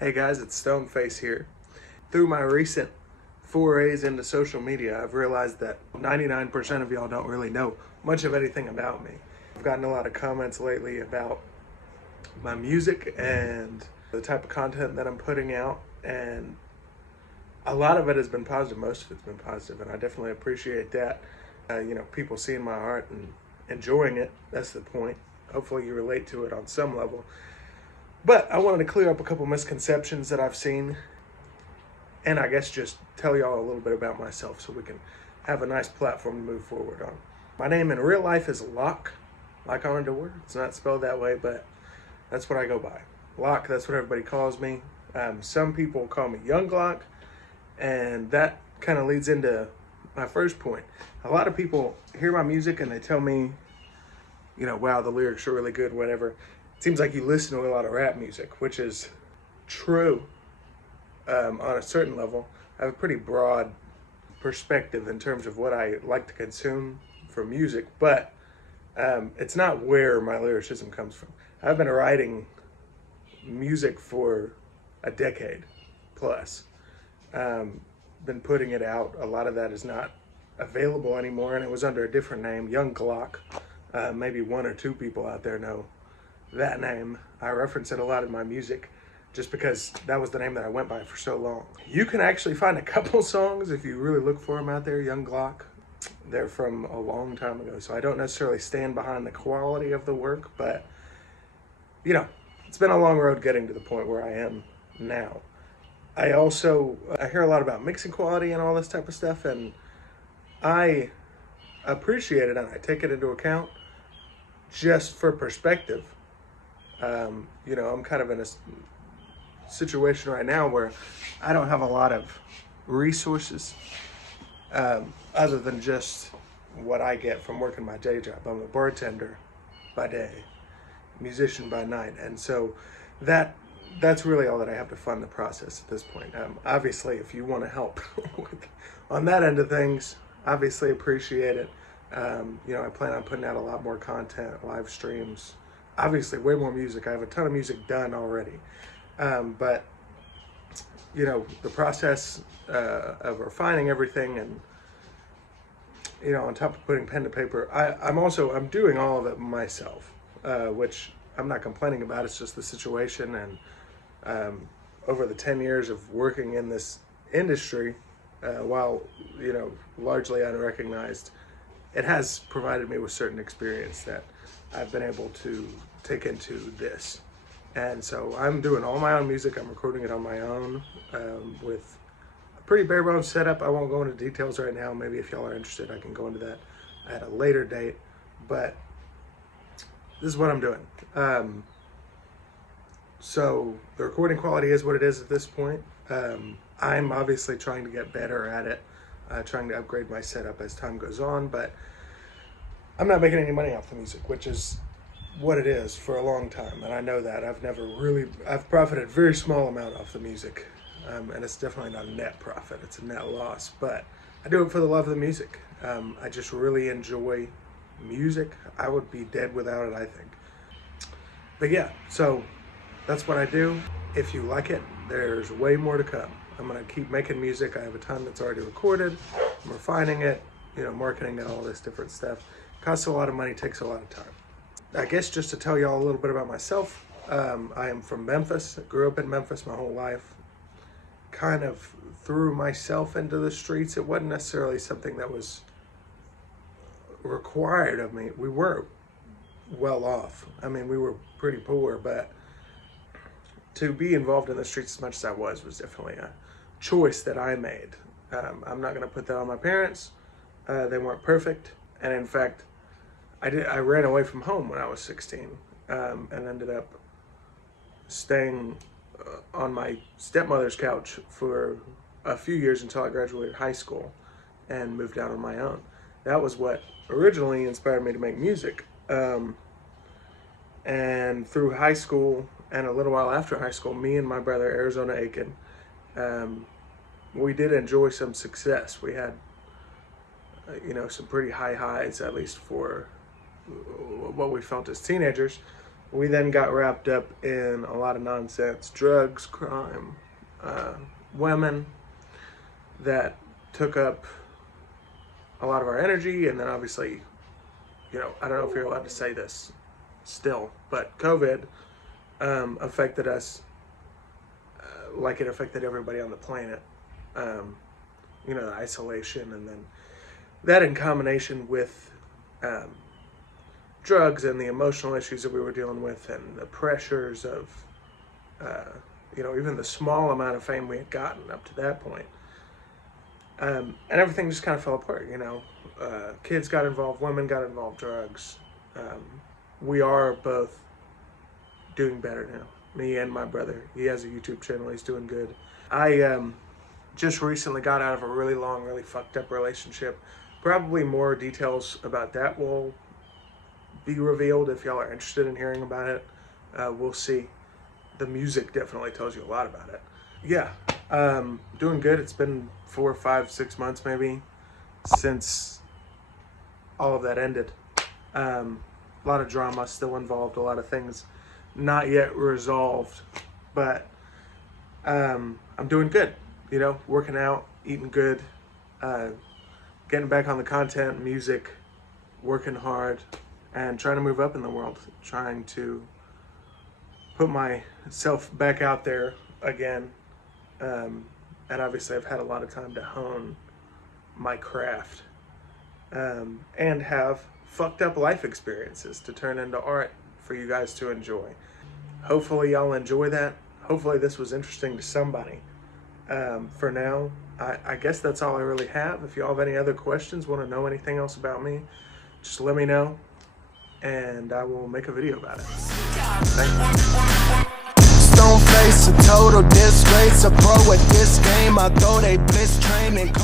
Hey guys, it's Stoneface here. Through my recent forays into social media, I've realized that 99% of y'all don't really know much of anything about me. I've gotten a lot of comments lately about my music and the type of content that I'm putting out, and a lot of it has been positive. Most of it's been positive, and I definitely appreciate that. People seeing my art and enjoying it, that's the point. Hopefully you relate to it on some level. But I wanted to clear up a couple misconceptions that I've seen, and I guess just tell y'all a little bit about myself so we can have a nice platform to move forward on. My name in real life is Locke, like on a door. It's not spelled that way, but that's what I go by. Locke, that's what everybody calls me. Some people call me Young Locke, and that kind of leads into my first point. A lot of people hear my music and they tell me, wow, the lyrics are really good, whatever. It seems like you listen to a lot of rap music, which is true on a certain level. I have a pretty broad perspective in terms of what I like to consume for music, but it's not where my lyricism comes from. I've been writing music for a decade plus. Been putting it out. A lot of that is not available anymore, and it was under a different name, Young Glock. Maybe one or two people out there know that name. I reference it a lot in my music just because that was the name that I went by for so long. You can actually find a couple songs if you really look for them out there, Young Glock. They're from a long time ago, so I don't necessarily stand behind the quality of the work, but it's been a long road getting to the point where I am now. I hear a lot about mixing quality and all this type of stuff, and I appreciate it and I take it into account just for perspective. I'm kind of in a situation right now where I don't have a lot of resources other than just what I get from working my day job. I'm a bartender by day, musician by night, and so that's really all that I have to fund the process at this point. Obviously, if you want to help on that end of things, obviously appreciate it. I plan on putting out a lot more content, live streams, obviously way more music. I have a ton of music done already. But the process of refining everything and, on top of putting pen to paper, I'm doing all of it myself, which I'm not complaining about. It's just the situation. And over the 10 years of working in this industry, while, largely unrecognized, it has provided me with certain experience that I've been able to take into this. And so I'm doing all my own music. I'm recording it on my own with a pretty bare bones setup. I won't go into details right now. Maybe if y'all are interested, I can go into that at a later date. But this is what I'm doing. So the recording quality is what it is at this point. I'm obviously trying to get better at it, trying to upgrade my setup as time goes on, but I'm not making any money off the music, which is what it is for a long time, and I know that. I've profited a very small amount off the music, and it's definitely not a net profit, it's a net loss, but I do it for the love of the music. I just really enjoy music. I would be dead without it, I think. But yeah, so that's what I do. If you like it, there's way more to come. I'm gonna keep making music. I have a ton that's already recorded. I'm refining it, marketing and all this different stuff. Costs a lot of money, takes a lot of time. I guess just to tell y'all a little bit about myself, I am from Memphis. I grew up in Memphis my whole life. Kind of threw myself into the streets. It wasn't necessarily something that was required of me. We were well off. I mean, we were pretty poor, but to be involved in the streets as much as I was definitely a choice that I made. I'm not going to put that on my parents. They weren't perfect, and in fact, I ran away from home when I was 16, and ended up staying on my stepmother's couch for a few years until I graduated high school and moved out on my own. That was what originally inspired me to make music. And through high school and a little while after high school, me and my brother, Arizona Aiken, we did enjoy some success. We had, some pretty high highs, at least for what we felt as teenagers. We then got wrapped up in a lot of nonsense, drugs, crime, women that took up a lot of our energy. And then obviously, you know, I don't know if you're allowed to say this still, but COVID affected us like it affected everybody on the planet. You know, the isolation, and then that in combination with drugs and the emotional issues that we were dealing with, and the pressures of, you know, even the small amount of fame we had gotten up to that point. And everything just kind of fell apart, you know. Kids got involved, women got involved, drugs. We are both doing better now. Me and my brother. He has a YouTube channel, he's doing good. I just recently got out of a really long, really fucked up relationship. Probably more details about that will be revealed if y'all are interested in hearing about it. We'll see. The music definitely tells you a lot about it. Yeah, doing good. It's been 4, 5, 6 months maybe since all of that ended. A lot of drama still involved, a lot of things not yet resolved, but I'm doing good, you know, working out, eating good, getting back on the content, music, working hard, and trying to move up in the world, trying to put myself back out there again. And obviously I've had a lot of time to hone my craft, and have fucked up life experiences to turn into art for you guys to enjoy. Hopefully y'all enjoy that. Hopefully this was interesting to somebody. For now, I guess that's all I really have. If y'all have any other questions, want to know anything else about me, just let me know, and I will make a video about it. Thank you. Stone face, a total disgrace, a pro at this game. I throw they blitz train and